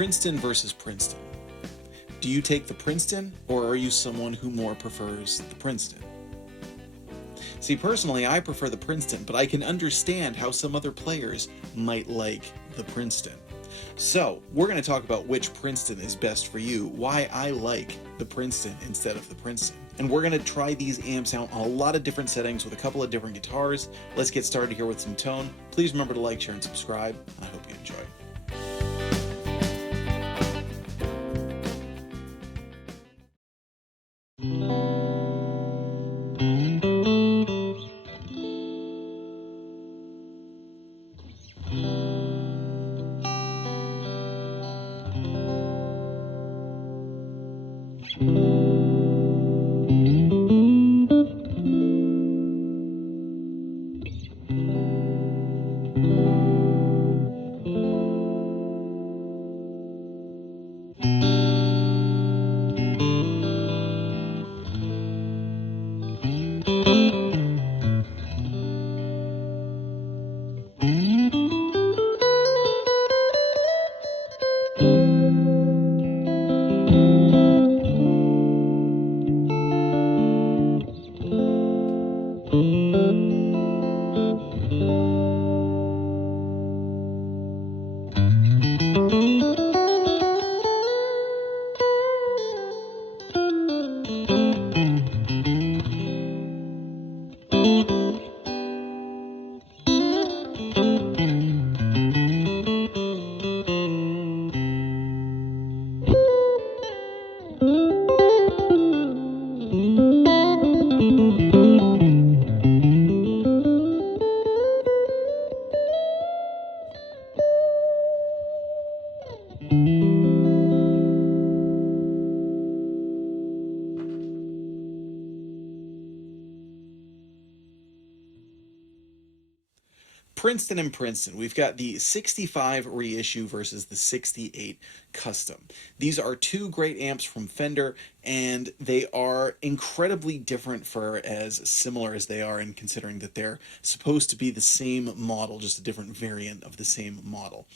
Princeton versus Princeton. Do you take the Princeton, or are you someone who more prefers the Princeton? See, personally, I prefer the Princeton, but I can understand how some other players might like the Princeton. So, we're going to talk about which Princeton is best for you, why I like the Princeton instead of the Princeton. And we're going to try these amps out on a lot of different settings with a couple of different guitars. Let's get started here with some tone. Please remember to like, share, and subscribe. I hope you enjoy. Princeton and Princeton. We've got the 65 reissue versus the 68 custom. These are two great amps from Fender, and they are incredibly different for as similar as they are, in considering that they're supposed to be the same model, just a different variant of the same model.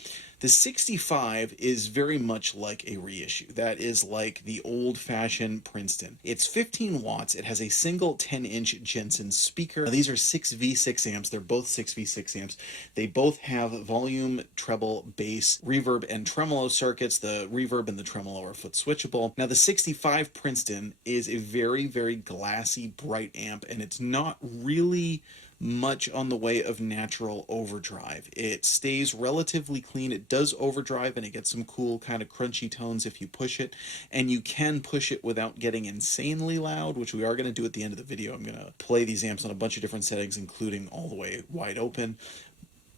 The 65 is very much like a reissue. That is like the old-fashioned Princeton. It's 15 watts. It has a single 10-inch Jensen speaker. Now, these are 6V6 amps. They're both 6V6 amps. They both have volume, treble, bass, reverb, and tremolo circuits. The reverb and the tremolo are foot switchable. Now, the 65 Princeton is a very, very glassy, bright amp, and it's not really much on the way of natural overdrive. It stays relatively clean. It does overdrive, and it gets some cool kind of crunchy tones if you push it, and you can push it without getting insanely loud, which we are going to do at the end of the video. I'm going to play these amps on a bunch of different settings, including all the way wide open.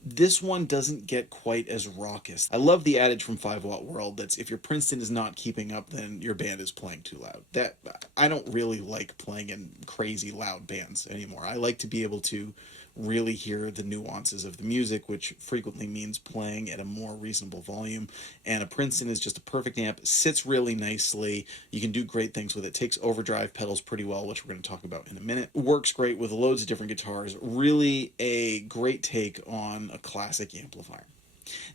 This one doesn't get quite as raucous. I love the adage from 5 Watt World that's if your Princeton is not keeping up, then your band is playing too loud. That I don't really like playing in crazy loud bands anymore. I like to be able to really hear the nuances of the music, which frequently means playing at a more reasonable volume. And a Princeton is just a perfect amp. Sits really nicely. You can do great things with it. Takes overdrive pedals pretty well, which we're going to talk about in a minute. Works great with loads of different guitars. Really a great take on a classic amplifier.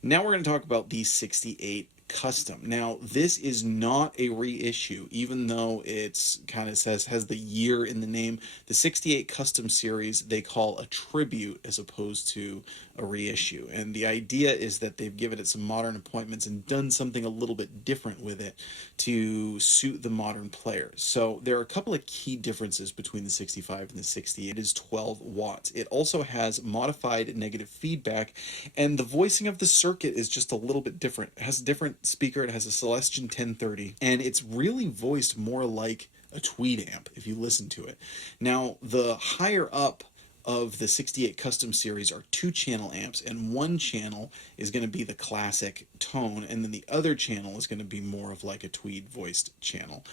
Now we're going to talk about the 68 custom. Now, this is not a reissue, even though it's kind of has the year in the name. The 68 custom series they call a tribute as opposed to a reissue. And the idea is that they've given it some modern appointments and done something a little bit different with it to suit the modern player. So there are a couple of key differences between the 65 and the 68. It is 12 watts. It also has modified negative feedback, and the voicing of the circuit is just a little bit different. It has a different speaker. It has a Celestion 1030, and it's really voiced more like a Tweed amp if you listen to it. Now, the higher up of the 68 custom series are 2-channel amps, and one channel is going to be the classic tone, and then the other channel is going to be more of like a Tweed voiced channel.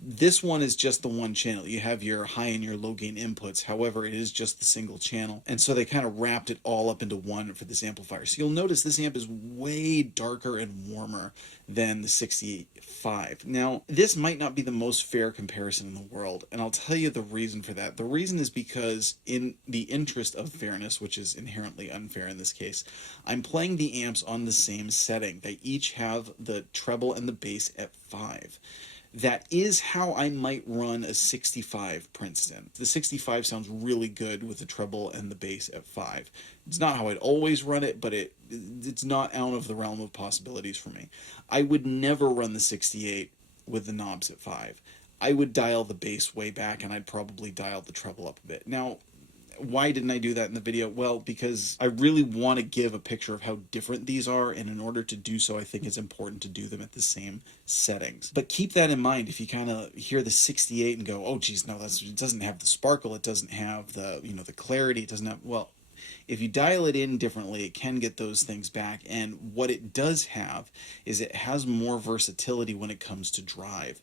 This one is just the one channel. You have your high and your low gain inputs. However, it is just the single channel. And so they kind of wrapped it all up into one for this amplifier. So you'll notice this amp is way darker and warmer than the 65. Now, this might not be the most fair comparison in the world, and I'll tell you the reason for that. The reason is because in the interest of fairness, which is inherently unfair in this case, I'm playing the amps on the same setting. They each have the treble and the bass at 5. That is how I might run a 65 Princeton. The 65 sounds really good with the treble and the bass at 5. It's not how I'd always run it, but it's not out of the realm of possibilities for me. I would never run the 68 with the knobs at 5. I would dial the bass way back, and I'd probably dial the treble up a bit. Now, why didn't I do that in the video? Well, because I really want to give a picture of how different these are, and in order to do so, I think it's important to do them at the same settings. But keep that in mind if you kind of hear the 68 and go, oh geez, no, it doesn't have the sparkle, it doesn't have the, the clarity, it doesn't have, well, if you dial it in differently, it can get those things back. And what it does have is it has more versatility when it comes to drive.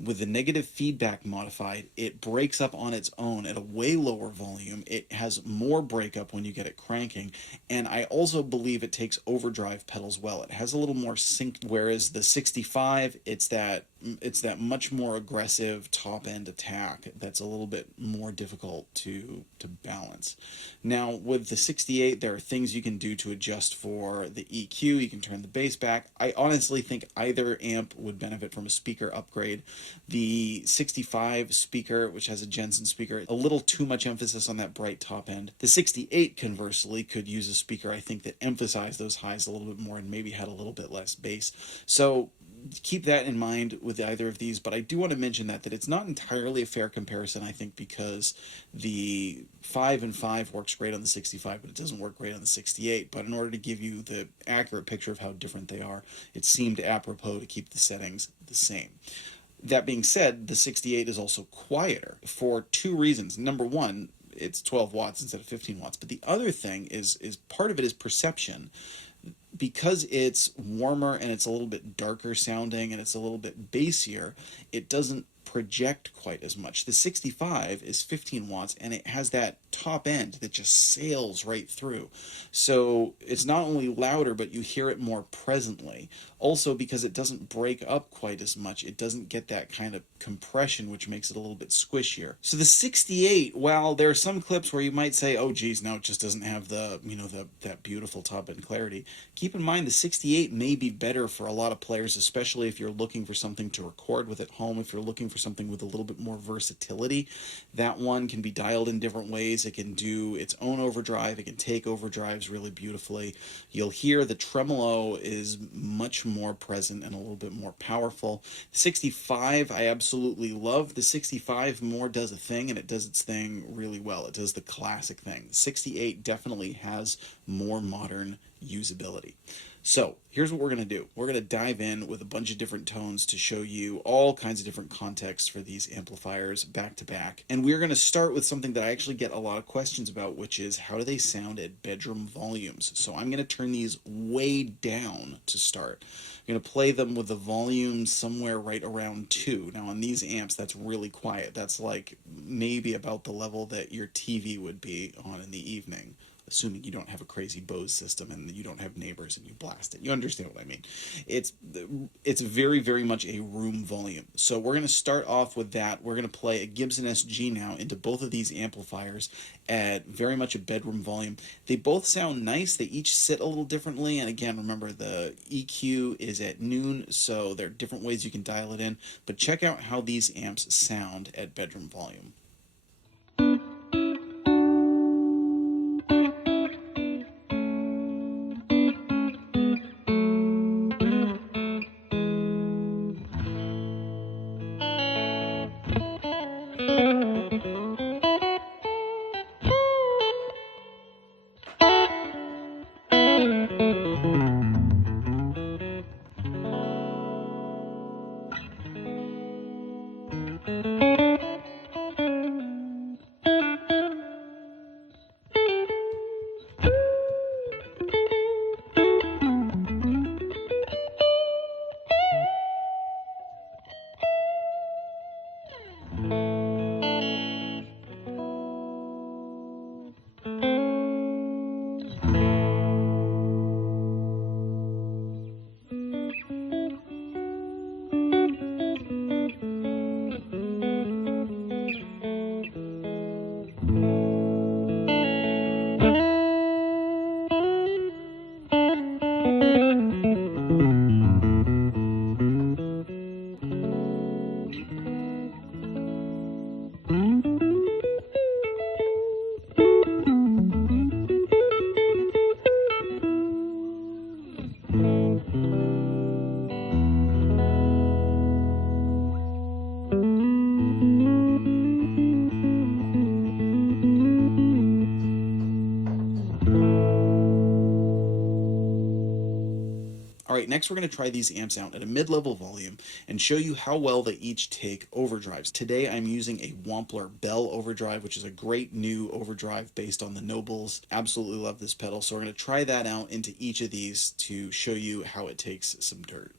With the negative feedback modified, it breaks up on its own at a way lower volume. It has more breakup when you get it cranking. And I also believe it takes overdrive pedals well. It has a little more sync, whereas the 65, it's that much more aggressive top end attack that's a little bit more difficult to balance. Now with the 68, there are things you can do to adjust for the EQ. You can turn the bass back. I honestly think either amp would benefit from a speaker upgrade. The 65 speaker, which has a Jensen speaker, a little too much emphasis on that bright top end. The 68, conversely, could use a speaker, I think, that emphasized those highs a little bit more and maybe had a little bit less bass. So keep that in mind with either of these, but I do want to mention that it's not entirely a fair comparison, I think, because the 5 and 5 works great on the 65, but it doesn't work great on the 68. But in order to give you the accurate picture of how different they are, it seemed apropos to keep the settings the same. That being said, the 68 is also quieter for two reasons. Number one, it's 12 watts instead of 15 watts. But the other thing is part of it is perception. Because it's warmer and it's a little bit darker sounding and it's a little bit bassier, it doesn't project quite as much. The 65 is 15 watts and it has that top end that just sails right through. So it's not only louder, but you hear it more presently. Also, because it doesn't break up quite as much, it doesn't get that kind of compression, which makes it a little bit squishier. So the 68, while there are some clips where you might say, oh geez, no, it just doesn't have the, that beautiful top end clarity. Keep in mind the 68 may be better for a lot of players, especially if you're looking for something to record with at home, if you're looking for something with a little bit more versatility. That one can be dialed in different ways. It can do its own overdrive. It can take overdrives really beautifully. You'll hear the tremolo is much more present and a little bit more powerful. 65, I absolutely love. The 65 more does a thing, and it does its thing really well. It does the classic thing. 68 definitely has more modern usability. So here's what we're going to do. We're going to dive in with a bunch of different tones to show you all kinds of different contexts for these amplifiers back to back. And we're going to start with something that I actually get a lot of questions about, which is how do they sound at bedroom volumes? So I'm going to turn these way down to start. I'm going to play them with the volume somewhere right around 2. Now on these amps, that's really quiet. That's like maybe about the level that your TV would be on in the evening, assuming you don't have a crazy Bose system and you don't have neighbors and you blast it. You understand what I mean. It's very, very much a room volume. So we're going to start off with that. We're going to play a Gibson SG now into both of these amplifiers at very much a bedroom volume. They both sound nice. They each sit a little differently. And again, remember the EQ is at noon, so there are different ways you can dial it in. But check out how these amps sound at bedroom volume. All right, next we're going to try these amps out at a mid-level volume and show you how well they each take overdrives. Today I'm using a Wampler Belle overdrive, which is a great new overdrive based on the Nobles. Absolutely love this pedal, so we're going to try that out into each of these to show you how it takes some dirt.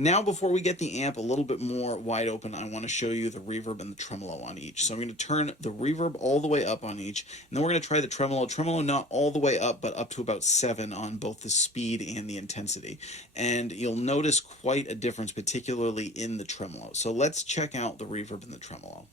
Now, before we get the amp a little bit more wide open, I want to show you the reverb and the tremolo on each. So I'm going to turn the reverb all the way up on each, and then we're going to try the tremolo. Tremolo not all the way up, but up to about 7 on both the speed and the intensity. And you'll notice quite a difference, particularly in the tremolo. So let's check out the reverb and the tremolo.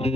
All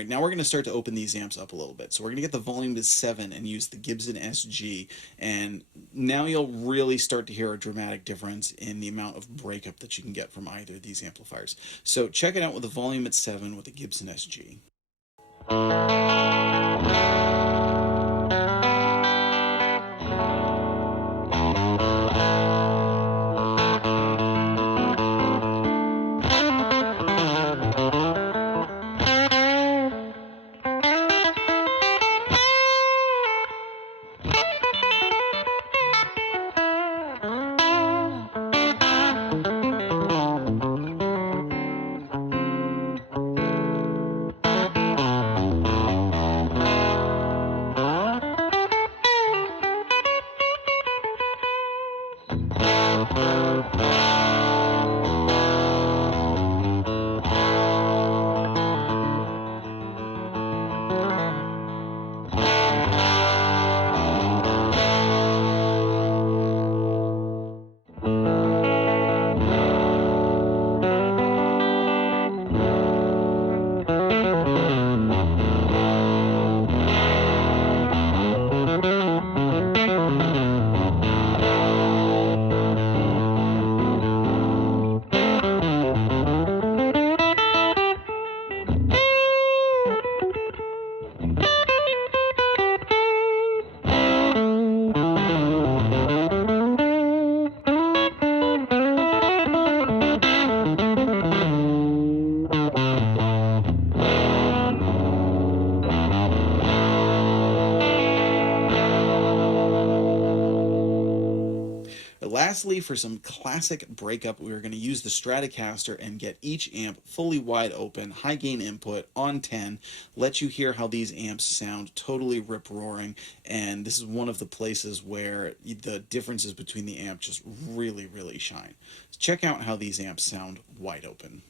right, now we're going to start to open these amps up a little bit. So we're going to get the volume to 7 and use the Gibson SG. And now you'll really start to hear a dramatic difference in the amount of breakup that you can get from either of these amplifiers. So check it out with the volume at 7 with the Gibson SG. Lastly, for some classic breakup, we're going to use the Stratocaster and get each amp fully wide open, high gain input on 10, let you hear how these amps sound totally rip-roaring, and this is one of the places where the differences between the amp just really, really shine. Check out how these amps sound wide open.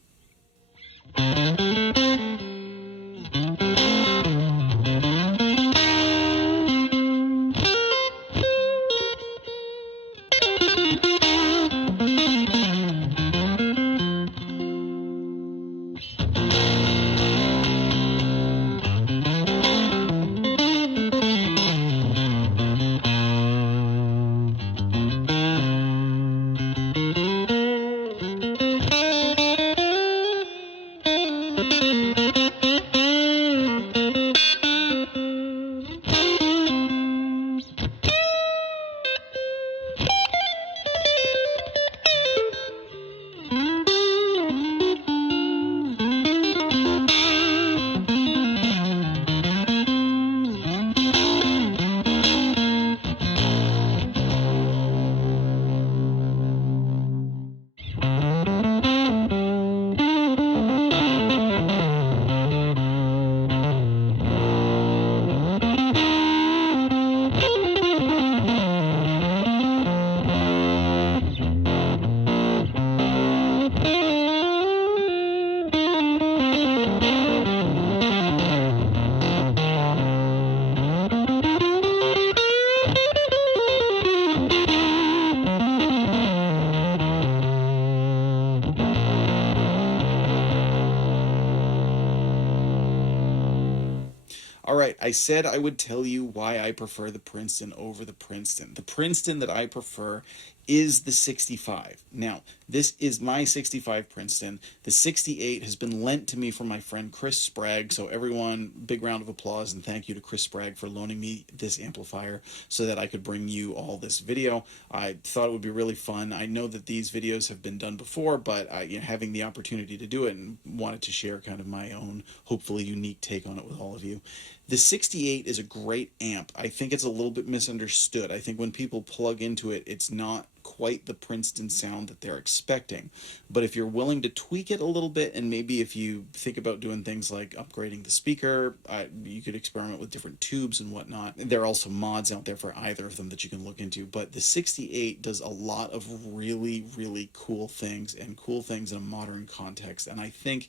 All right, I said I would tell you why I prefer the Princeton over the Princeton. The Princeton that I prefer is the 65. Now, this is my 65 Princeton. The 68 has been lent to me from my friend Chris Sprague, so everyone, big round of applause and thank you to Chris Sprague for loaning me this amplifier so that I could bring you all this video. I thought it would be really fun. I know that these videos have been done before, but having the opportunity to do it and wanted to share kind of my own, hopefully unique take on it with all of you. The 68 is a great amp. I think it's a little bit misunderstood. I think when people plug into it, it's not quite the Princeton sound that they're expecting. But if you're willing to tweak it a little bit, and maybe if you think about doing things like upgrading the speaker, you could experiment with different tubes and whatnot. There are also mods out there for either of them that you can look into, but the 68 does a lot of really, really cool things, and cool things in a modern context, and I think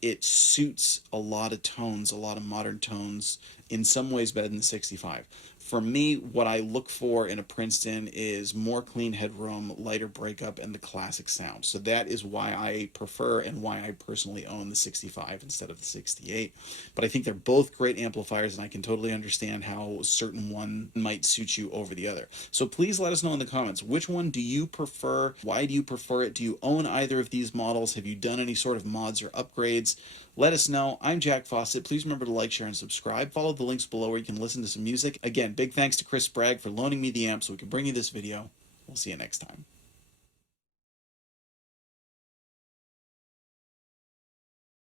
it suits a lot of tones, a lot of modern tones, in some ways better than the 65. For me, what I look for in a Princeton is more clean headroom, lighter breakup, and the classic sound. So that is why I prefer and why I personally own the 65 instead of the 68. But I think they're both great amplifiers, and I can totally understand how a certain one might suit you over the other. So please let us know in the comments, which one do you prefer? Why do you prefer it? Do you own either of these models? Have you done any sort of mods or upgrades? Let us know. I'm Jack Fossett. Please remember to like, share, and subscribe. Follow the links below where you can listen to some music. Again, big thanks to Chris Bragg for loaning me the amp so we can bring you this video. We'll see you next time.